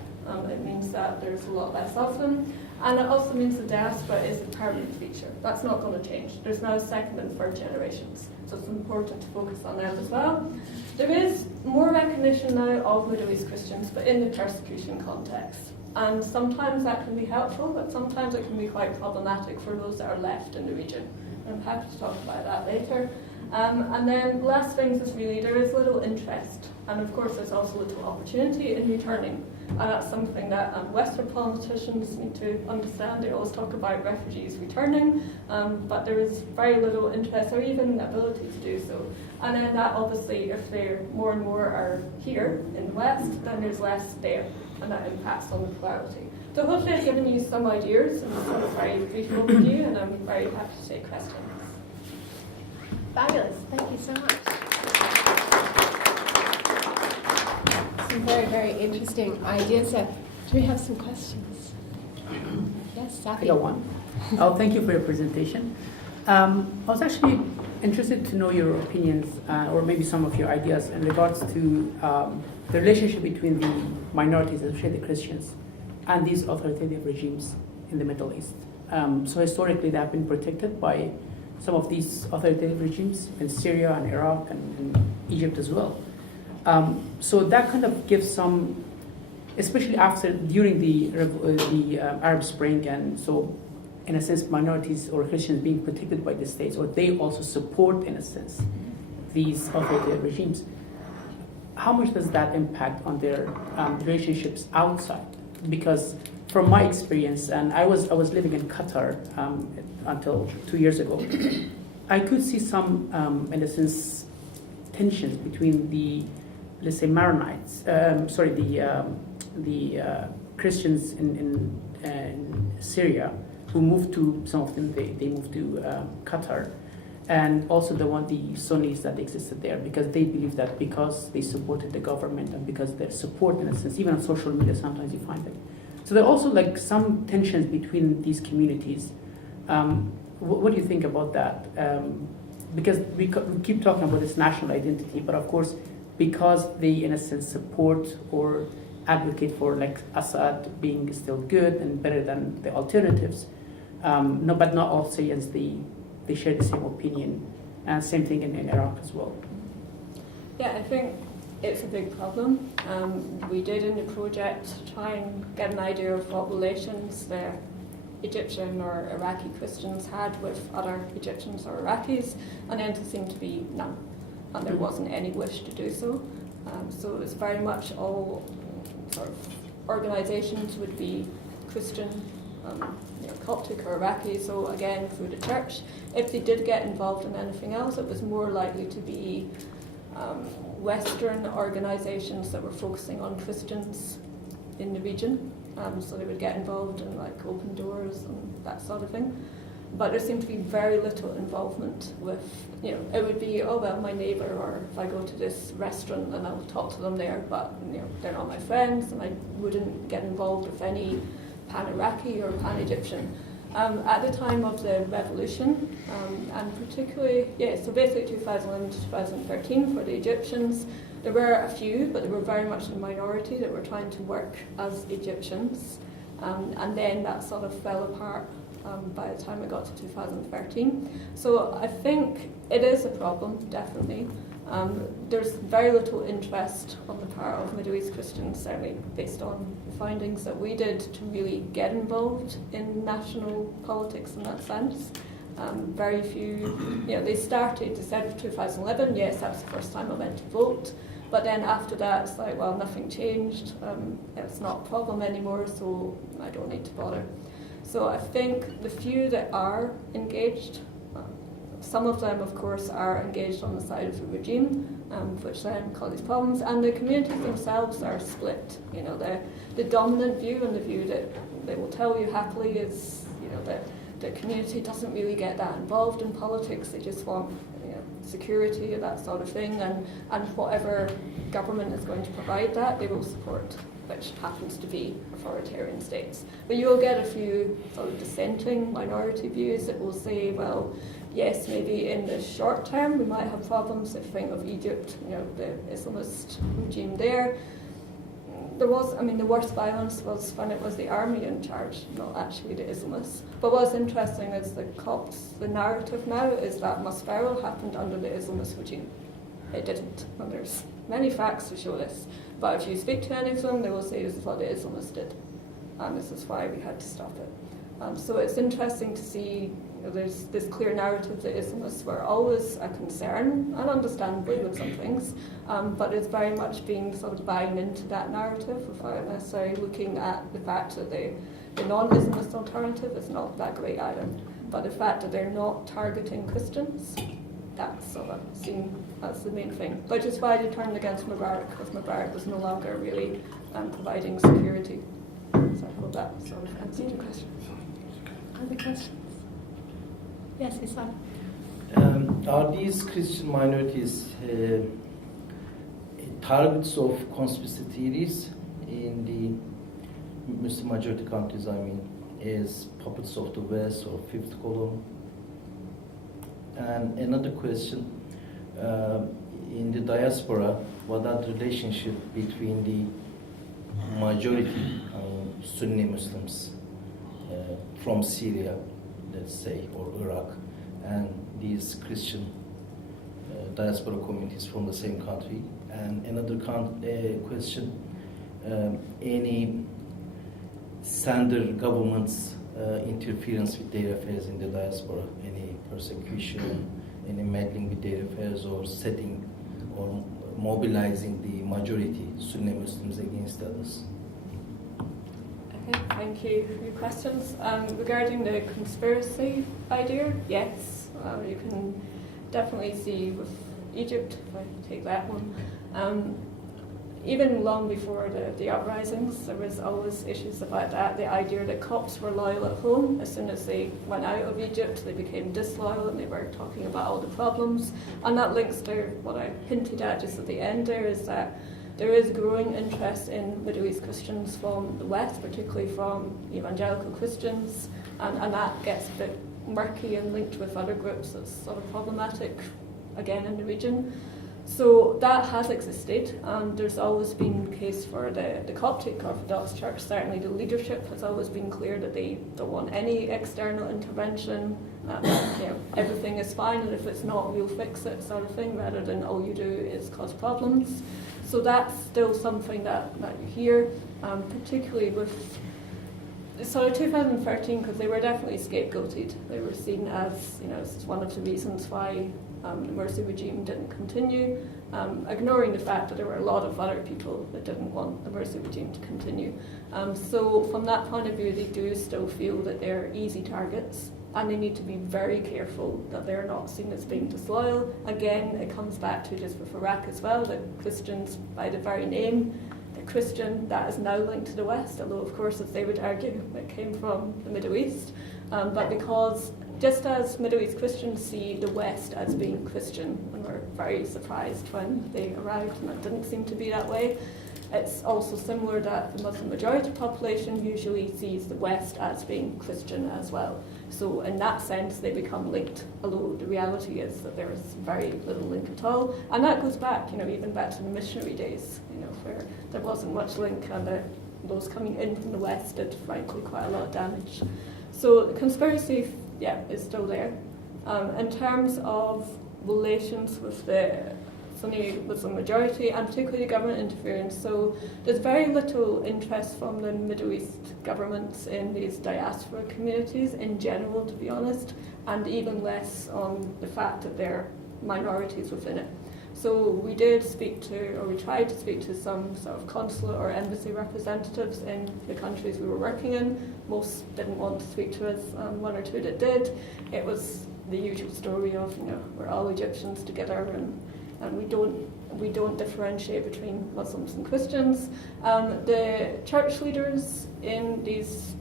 It means that there's a lot less of them, and it also means the diaspora is a permanent feature. That's not going to change. There's now second and third generations, so it's important to focus on that as well. There is more recognition now of Middle East Christians, but in the persecution context. And sometimes that can be helpful, but sometimes it can be quite problematic for those that are left in the region. I'm happy to talk about that later. And then last things is really there is little interest, and of course there's also little opportunity in returning. And that's something that Western politicians need to understand. They always talk about refugees returning, but there is very little interest or even ability to do so. And then that obviously, if there more and more are here in the West, then there's less there, and that impacts on the plurality. So hopefully I've given you some ideas and sort of very brief overview, and I'm very happy to take questions. Fabulous. Thank you so much. Some very, very interesting ideas there. Do we have some questions? Yes, Safi. I got one. Oh, thank you for your presentation. I was actually interested to know your opinions, or maybe some of your ideas in regards to the relationship between the minorities, especially the Christians, and these authoritative regimes in the Middle East. So historically, they have been protected by some of these authoritative regimes in Syria and Iraq and Egypt as well. So that kind of gives some, especially during the Arab Spring, and so in a sense minorities or Christians being protected by the states, or they also support in a sense these authoritative regimes. How much does that impact on their relationships outside? Because from my experience, and I was living in Qatar until 2 years ago, I could see some, in a sense, tensions between the, let's say, Maronites, the Christians in Syria, who moved to, some of them, they moved to Qatar, and also the Sunnis that existed there, because they believe that because they supported the government and because their support, in a sense, even on social media, sometimes you find them. So there are also like some tensions between these communities. What do you think about that? Because we keep talking about this national identity, but of course, because they, in a sense, support or advocate for like Assad being still good and better than the alternatives, no, but not all Syrians, they share the same opinion, and same thing in Iraq as well. Yeah, I think it's a big problem. We did in the project try and get an idea of what relations the Egyptian or Iraqi Christians had with other Egyptians or Iraqis, and then there seemed to be none, and there wasn't any wish to do so. So it was very much all sort of organisations would be Christian, Coptic or Iraqi, so again through the church. If they did get involved in anything else, it was more likely to be Western organisations that were focusing on Christians in the region. So they would get involved in like Open Doors and that sort of thing. But there seemed to be very little involvement with, it would be, oh well, my neighbour, or if I go to this restaurant and I'll talk to them there, but they're not my friends, and I wouldn't get involved with any pan-Iraqi or pan-Egyptian. At the time of the revolution, and particularly, so basically 2011 to 2013 for the Egyptians, there were a few, but they were very much a minority that were trying to work as Egyptians, and then that sort of fell apart by the time it got to 2013. So I think it is a problem, definitely. There's very little interest on the part of Middle East Christians, certainly based on the findings that we did, to really get involved in national politics in that sense. Very few, they started, they said 2011, yes, that was the first time I went to vote, but then after that it's like, well, nothing changed, it's not a problem anymore, so I don't need to bother. So I think the few that are engaged, some of them, of course, are engaged on the side of the regime, which then causes problems, and the communities themselves are split. The dominant view, and the view that they will tell you happily, is that the community doesn't really get that involved in politics. They just want security and that sort of thing, and whatever government is going to provide that, they will support. which happens to be authoritarian states. But you'll get a few sort of dissenting minority views that will say, well, yes, maybe in the short term we might have problems. If you think of Egypt, the Islamist regime there, there was, the worst violence was when it was the army in charge, not actually the Islamists. But what's interesting is the Copts, the narrative now is that Masferal happened under the Islamist regime. It didn't, and there's many facts to show this. But if you speak to any of them, they will say this is what the Islamists did, and this is why we had to stop it. So it's interesting to see there's this clear narrative that Islamists were always a concern, and understandably with some things, but it's very much being sort of buying into that narrative without necessarily looking at the fact that the non-Islamist alternative is not that great either. But the fact that they're not targeting Christians, that's sort of seen as the main thing. Which is why they turned against Mubarak, because Mubarak was no longer really providing security. So I hope that sort of answered your question. Other questions? Yes, Islam. Are these Christian minorities targets of conspiracy theories in the Muslim majority countries, as puppets of the West or fifth column? And another question, in the diaspora, what are the relationship between the majority Sunni Muslims from Syria, let's say, or Iraq, and these Christian diaspora communities from the same country? And another question, any sender governments interference with their affairs in the diaspora, any persecution, any meddling with their affairs, or setting or mobilizing the majority Sunni Muslims against others? Okay, thank you for your questions. Regarding the conspiracy idea, yes, you can definitely see with Egypt, if I take that one, even long before the uprisings, there was always issues about that. The idea that Copts were loyal at home. As soon as they went out of Egypt, they became disloyal, and they were talking about all the problems. And that links to what I hinted at just at the end there, is that there is growing interest in Middle East Christians from the West, particularly from evangelical Christians, and that gets a bit murky and linked with other groups that's sort of problematic, again, in the region. So that has existed, and there's always been the case for the Coptic Orthodox Church. Certainly the leadership has always been clear that they don't want any external intervention. Everything is fine, and if it's not, we'll fix it, sort of thing, rather than all you do is cause problems. So that's still something that you hear, particularly with sort of 2013, because they were definitely scapegoated. They were seen as, one of the reasons why the Morsi regime didn't continue, ignoring the fact that there were a lot of other people that didn't want the Morsi regime to continue. So from that point of view, they do still feel that they're easy targets, and they need to be very careful that they're not seen as being disloyal. Again, it comes back to just with Iraq as well, that Christians, by the very name, they're Christian, that is now linked to the West, although of course, as they would argue, it came from the Middle East. But because just as Middle East Christians see the West as being Christian, and were very surprised when they arrived, and it didn't seem to be that way, it's also similar that the Muslim majority population usually sees the West as being Christian as well. So in that sense, they become linked, although the reality is that there is very little link at all. And that goes back, even back to the missionary days, where there wasn't much link, and those coming in from the West did, frankly, quite a lot of damage. So the conspiracy, is still there. In terms of relations with the Sunni Muslim majority, and particularly government interference, so there's very little interest from the Middle East governments in these diaspora communities in general, to be honest, and even less on the fact that they're minorities within it. So we did speak to, or we tried to speak to, some sort of consulate or embassy representatives in the countries we were working in. Most didn't want to speak to us, one or two that did. It was the usual story of, we're all Egyptians together, and we don't differentiate between Muslims and Christians. The church leaders in these,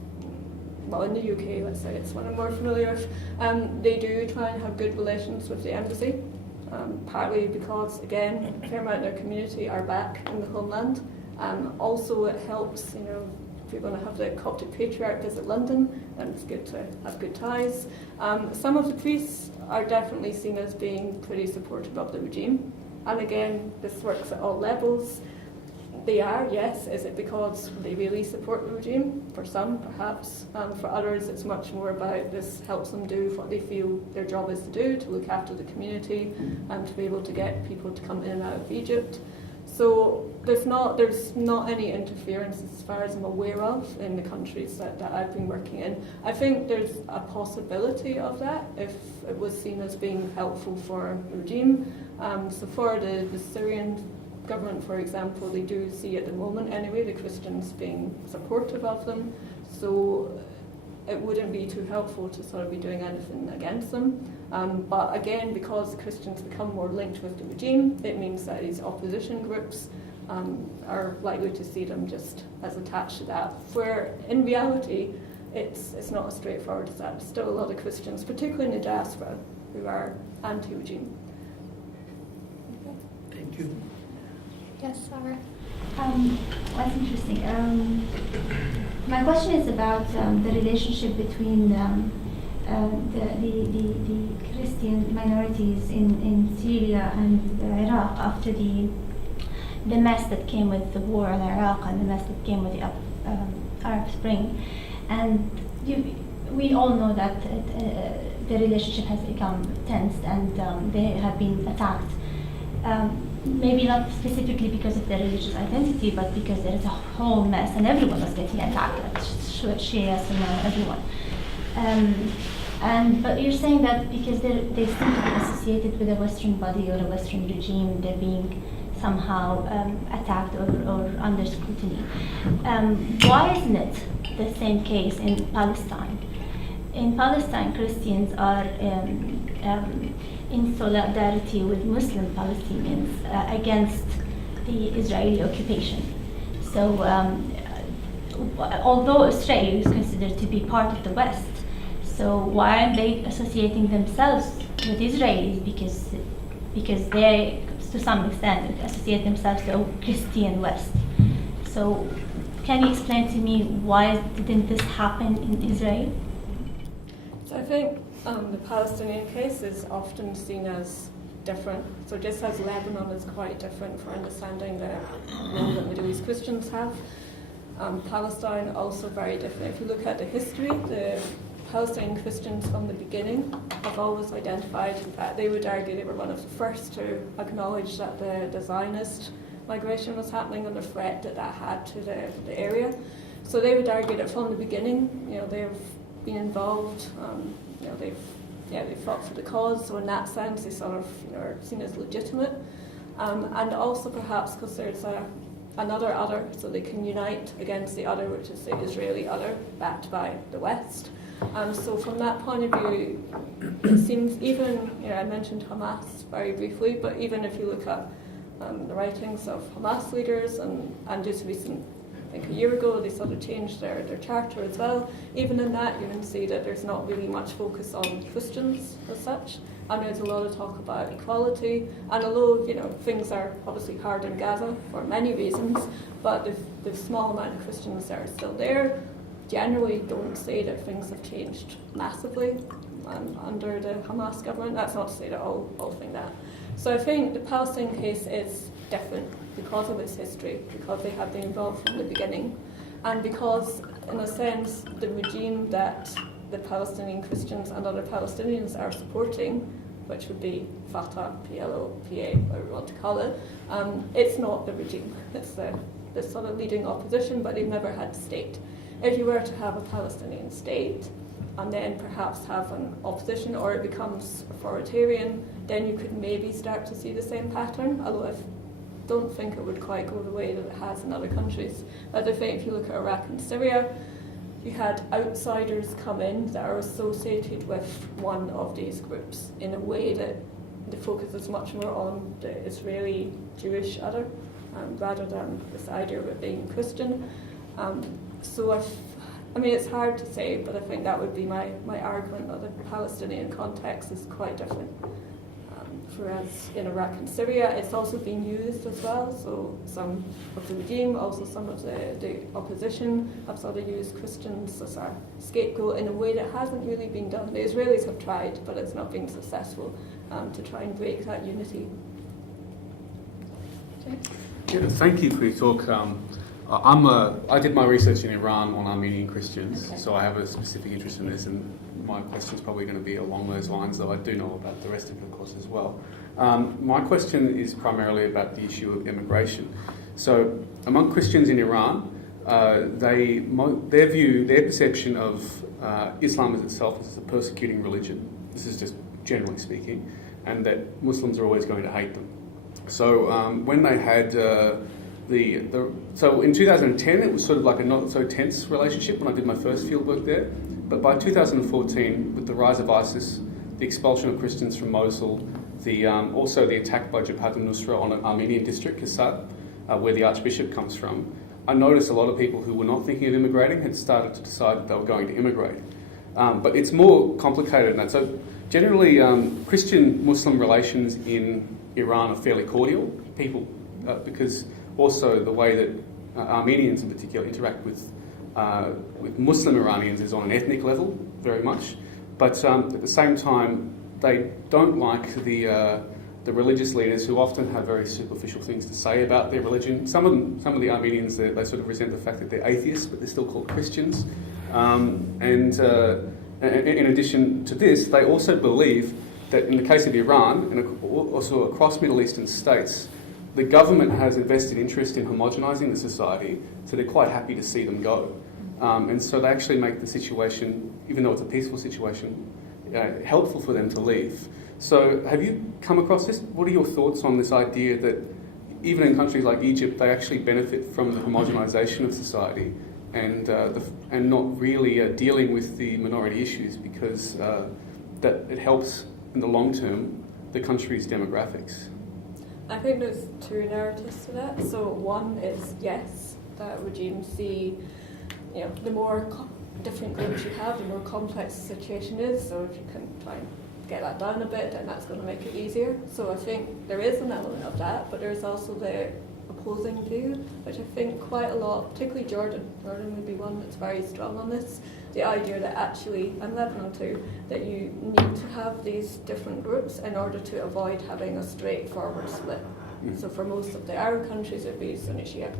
in the UK, let's say, it's what I'm more familiar with, they do try and have good relations with the embassy, partly because, again, a fair amount of their community are back in the homeland, Also, it helps, if you're going to have the Coptic patriarch visit London, then it's good to have good ties. Some of the priests are definitely seen as being pretty supportive of the regime. And again, this works at all levels. They are, yes. Is it because they really support the regime? For some, perhaps. For others, it's much more about this helps them do what they feel their job is to do, to look after the community and to be able to get people to come in and out of Egypt. So there's not any interference as far as I'm aware of in the countries that I've been working in. I think there's a possibility of that if it was seen as being helpful for the regime. So for the Syrian government, for example, they do see at the moment anyway the Christians being supportive of them. So it wouldn't be too helpful to sort of be doing anything against them. But again, because the Christians become more linked with the regime, it means that these opposition groups are likely to see them just as attached to that. Where in reality, it's not as straightforward as that. There's still a lot of Christians, particularly in the diaspora, who are anti-regime. Thank you. Yes, Sarah. That's interesting. My question is about the relationship between the Christian minorities in Syria and Iraq after the mess that came with the war in Iraq and the mess that came with the Arab Spring. And we all know that the relationship has become tense and they have been attacked. Maybe not specifically because of their religious identity, but because there is a whole mess and everyone was getting attacked, Shias and everyone. But you're saying that because they seem to be associated with a Western body or a Western regime, they're being somehow attacked or under scrutiny. Why isn't it the same case in Palestine? In Palestine, Christians are in solidarity with Muslim Palestinians against the Israeli occupation. So although Israel is considered to be part of the West, so why aren't they associating themselves with Israelis? Because they, to some extent, associate themselves to a Christian West. So can you explain to me why didn't this happen in Israel? So I think the Palestinian case is often seen as different. So just as Lebanon is quite different for understanding the role that Middle East Christians have, Palestine also very different. If you look at the history, the Palestinian Christians from the beginning have always identified, in fact they would argue they were one of the first to acknowledge that the Zionist migration was happening and the threat that had to the area. So they would argue that from the beginning, they've been involved, they've fought for the cause, so in that sense they sort of are seen as legitimate. And also perhaps because there's another other, so they can unite against the other, which is the Israeli other, backed by the West. So from that point of view, it seems even, I mentioned Hamas very briefly, but even if you look at the writings of Hamas leaders and just recent, I think a year ago, they sort of changed their charter as well. Even in that, you can see that there's not really much focus on Christians as such. And there's a lot of talk about equality. And although, things are obviously hard in Gaza for many reasons, but the small amount of Christians that are still there generally don't say that things have changed massively under the Hamas government. That's not to say that all think that. So I think the Palestinian case is different because of its history, because they have been involved from the beginning, and because, in a sense, the regime that the Palestinian Christians and other Palestinians are supporting, which would be Fatah, PLO, PA, whatever you want to call it, it's not the regime. It's the sort of leading opposition, but they've never had a state. If you were to have a Palestinian state, and then perhaps have an opposition, or it becomes authoritarian, then you could maybe start to see the same pattern, although I don't think it would quite go the way that it has in other countries. But I think if you look at Iraq and Syria, you had outsiders come in that are associated with one of these groups in a way that the focus is much more on the Israeli Jewish other, rather than this idea of it being Christian. It's hard to say, but I think that would be my argument that the Palestinian context is quite different whereas in Iraq and Syria, it's also been used as well. So some of the regime, also some of the opposition, have sort of used Christians as a scapegoat in a way that hasn't really been done. The Israelis have tried, but it's not been successful to try and break that unity. Yeah, thank you for your talk. I did my research in Iran on Armenian Christians, so I have a specific interest in this, and my question is probably going to be along those lines, though I do know about the rest of your course as well. My question is primarily about the issue of immigration. So among Christians in Iran, their perception of Islam as itself is a persecuting religion. This is just generally speaking, and that Muslims are always going to hate them. So when they had so in 2010 it was sort of like a not so tense relationship when I did my first fieldwork there, but by 2014 with the rise of ISIS, the expulsion of Christians from Mosul, also the attack by Jabhat al-Nusra on an Armenian district, Kasab, where the Archbishop comes from, I noticed a lot of people who were not thinking of immigrating had started to decide that they were going to immigrate. But it's more complicated than that. So generally Christian-Muslim relations in Iran are fairly cordial, because also the way that Armenians in particular interact with Muslim Iranians is on an ethnic level, very much. But at the same time, they don't like the religious leaders who often have very superficial things to say about their religion. Some of the Armenians, they sort of resent the fact that they're atheists, but they're still called Christians. And in addition to this, they also believe that in the case of Iran, and also across Middle Eastern states, the government has a vested interest in homogenising the society, so they're quite happy to see them go. And so they actually make the situation, even though it's a peaceful situation, helpful for them to leave. So have you come across this? What are your thoughts on this idea that even in countries like Egypt, they actually benefit from the homogenisation of society and not really dealing with the minority issues because that it helps in the long term the country's demographics? I think there's two narratives to that. So one is, yes, that regimes see, the more different groups you have, the more complex the situation is. So if you can try and get that down a bit, then that's going to make it easier. So I think there is an element of that, but there's also the opposing view, which I think quite a lot, particularly Jordan would be one that's very strong on this, the idea that actually, and Lebanon too, that you need to have these different groups in order to avoid having a straightforward split. So for most of the Arab countries, it would be Sunni Shia.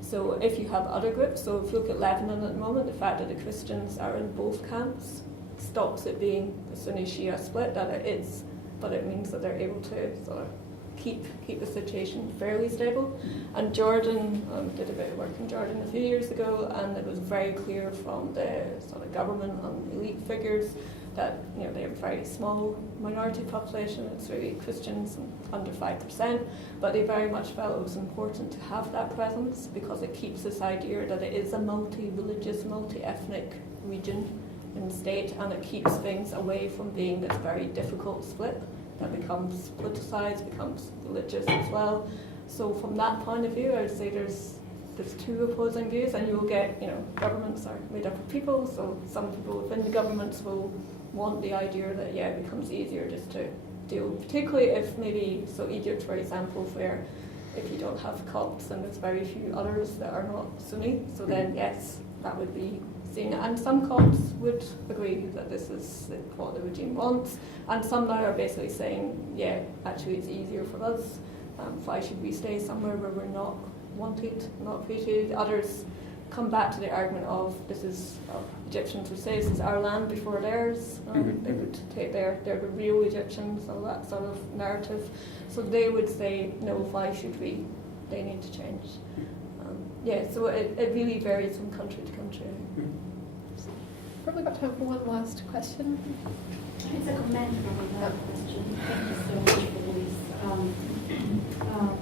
So if you have other groups, so if you look at Lebanon at the moment, the fact that the Christians are in both camps stops it being the Sunni Shia split that it is, but it means that they're able to sort of keep the situation fairly stable. And Jordan, did a bit of work in Jordan a few years ago, and it was very clear from the sort of government and elite figures that they have a very small minority population. It's really Christians, under 5%, but they very much felt it was important to have that presence because it keeps this idea that it is a multi-religious, multi-ethnic region in the state, and it keeps things away from being this very difficult split that becomes politicized, becomes religious as well. So from that point of view, I would say there's two opposing views, and you will get, governments are made up of people, so some people within the governments will want the idea that, it becomes easier just to deal, particularly if maybe, so Egypt, for example, where if you don't have Copts and there's very few others that are not Sunni, so then yes, that would be seen. And some Copts would agree that this is what the regime wants, and some now are basically saying, actually it's easier for us. Why should we stay somewhere where we're not wanted, not appreciated? Others come back to the argument of this is Egyptians would say this is our land before theirs. They would take they're the real Egyptians, all that sort of narrative. So they would say, no, why should we? They need to change. So it really varies from country to country. Probably got time for one last question. It's a comment from that question. Thank you so much for this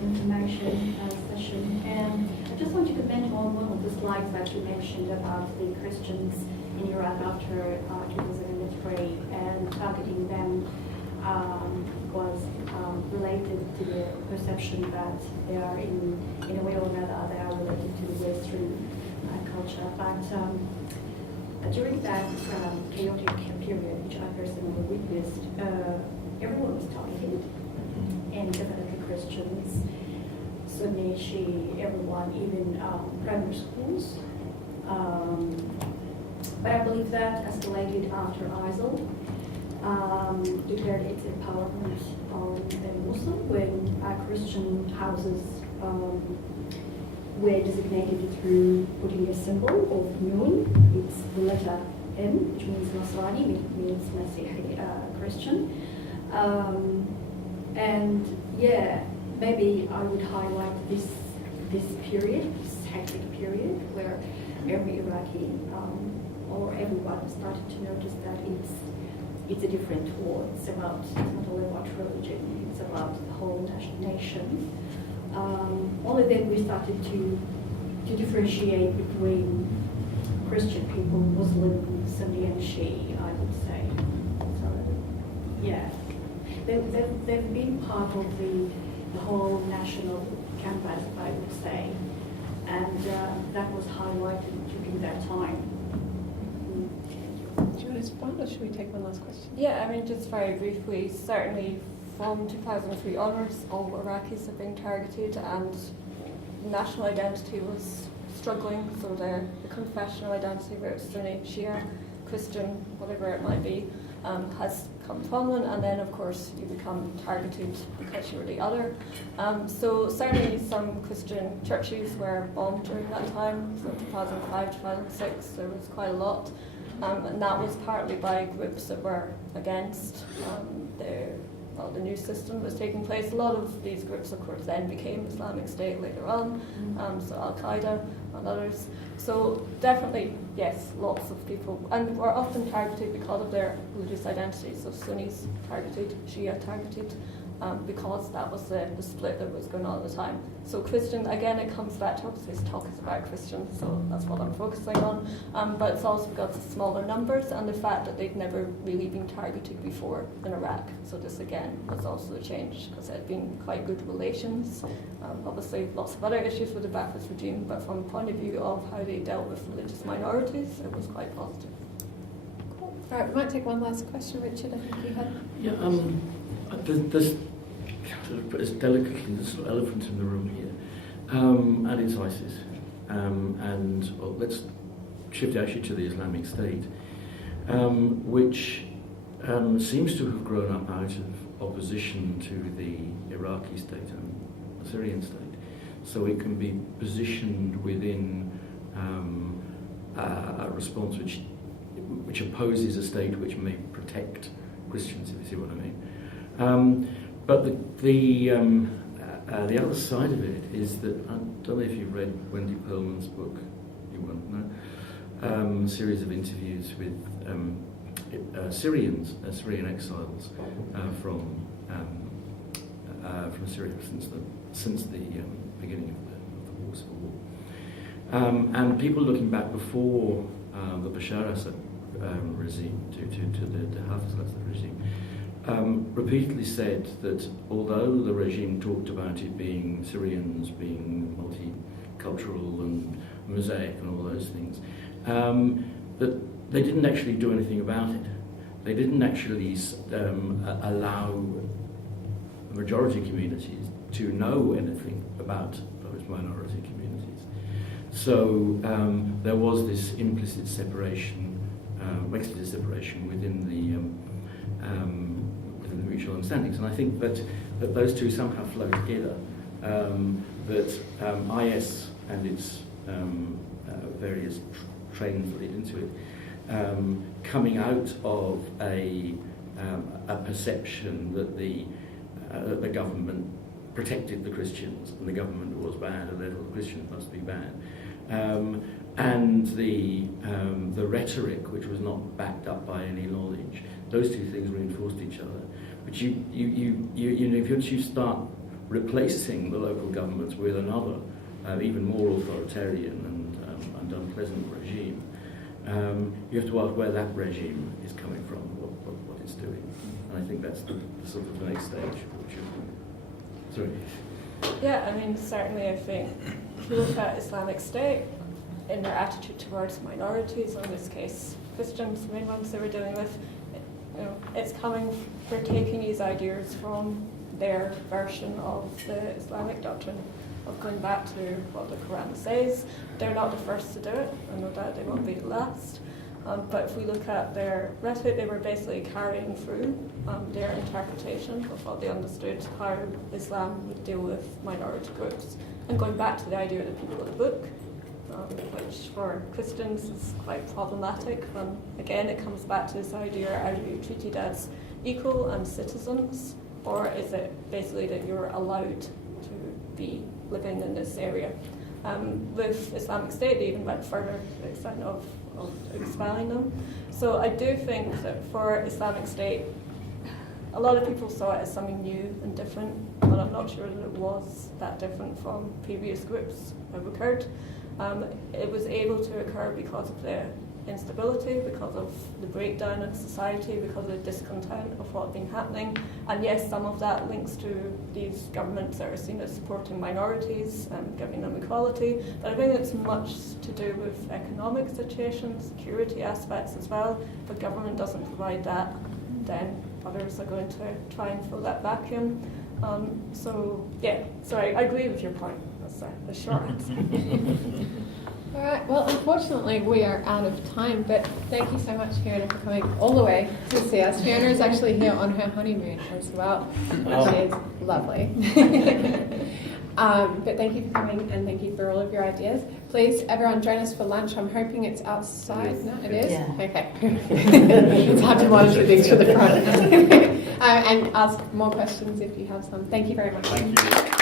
information session. And I just want to comment on one of the slides that you mentioned about the Christians in Iraq after 2003 and targeting them was related to the perception that they are in a way or another they are related to the Western culture. But during that chaotic period, which I personally witnessed, everyone was targeted. and definitely Christians, Sunni, Shia, everyone, even primary schools. But I believe that escalated after ISIL declared its empowerment on the Muslim when Christian houses were designated through putting a symbol of Nun. It's the letter M, which means Nasrani, which means Masihi Christian. And yeah, maybe I would highlight this period, this hectic period, where every Iraqi or everyone started to notice that it's a different war. It's not only about religion, it's about the whole nation. Only then we started to differentiate between Christian people, Muslim, Sunni and Shia, I would say. So, yeah. They've been part of the whole national campaign, I would say. And that was highlighted during that time. Do you want to respond, or should we take one last question? Yeah, I mean, just very briefly, certainly from 2003 onwards, all Iraqis have been targeted, and national identity was struggling, so the confessional identity, whether it's Sunni, Shia, Christian, whatever it might be, has come prominent, and then of course you become targeted because you're the other. So certainly some Christian churches were bombed during that time, so 2005, 2006, there was quite a lot. And that was partly by groups that were against the new system that was taking place. A lot of these groups, of course, then became Islamic State later on, so Al-Qaeda and others. So definitely, yes, lots of people, and were often targeted because of their religious identity. So Sunnis targeted, Shia targeted, because that was the split that was going on at the time. So Christian, again, it comes back to, obviously this talk is about Christians, so that's what I'm focusing on, but it's also got the smaller numbers and the fact that they'd never really been targeted before in Iraq. So this again was also a change, because there had been quite good relations. Obviously lots of other issues with the Ba'athist regime, but from the point of view of how they dealt with religious minorities, it was quite positive. Cool. All right, we might take one last question, Richard. I think you had. Yeah, there's as delicately the sort of elephant in the room here, and it's ISIS. And well, let's shift actually to the Islamic State, which seems to have grown up out of opposition to the Iraqi state and the Syrian state. So it can be positioned within a response which opposes a state which may protect Christians, if you see what I mean. But the other side of it is that, I don't know if you've read Wendy Perlman's book, you won't know, a series of interviews with Syrian exiles from Syria since the beginning of the war, civil war. And people looking back before the Bashar Assad regime to the Hafez al-Assad regime, repeatedly said that although the regime talked about it being Syrians being multicultural and mosaic and all those things, that they didn't actually do anything about it. They didn't actually allow majority communities to know anything about those minority communities. So there was this implicit separation, explicit separation within the mutual understandings, and I think that those two somehow flow together. That IS and its various trains that lead into it, coming out of a perception that the government protected the Christians and the government was bad, and therefore the Christians must be bad, and the rhetoric which was not backed up by any knowledge. Those two things reinforced each other. But if you start replacing the local governments with another, even more authoritarian and unpleasant regime, you have to ask where that regime is coming from, what it's doing. And I think that's the sort of the next stage. Sorry. Yeah, I mean, certainly I think if you look at Islamic State, in their attitude towards minorities, or in this case Christians, the main ones they were dealing with, it's coming, they're taking these ideas from their version of the Islamic doctrine of going back to what the Quran says. They're not the first to do it, and no doubt they won't be the last. But if we look at their rhetoric, they were basically carrying through their interpretation of what they understood how Islam would deal with minority groups. And going back to the idea of the people of the book, which for Christians is quite problematic. Again, it comes back to this idea, are you treated as equal and citizens, or is it basically that you're allowed to be living in this area? With Islamic State, they even went further to the extent of expelling them. So I do think that for Islamic State, a lot of people saw it as something new and different, but I'm not sure that it was that different from previous groups that have occurred. It was able to occur because of the instability, because of the breakdown in society, because of the discontent of what had been happening. And yes, some of that links to these governments that are seen as supporting minorities and giving them equality. But I think it's much to do with economic situation, security aspects as well. If the government doesn't provide that, then others are going to try and fill that vacuum. So I agree with your point. That's the short answer. All right, well, unfortunately, we are out of time, but thank you so much, Fiona, for coming all the way to see us. Fiona is actually here on her honeymoon as well, which is lovely. But thank you for coming, and thank you for all of your ideas. Please, everyone, join us for lunch. I'm hoping it's outside. No, it is? Yeah. Okay. It's hard to monitor these to the front. And ask more questions if you have some. Thank you very much. Thank you.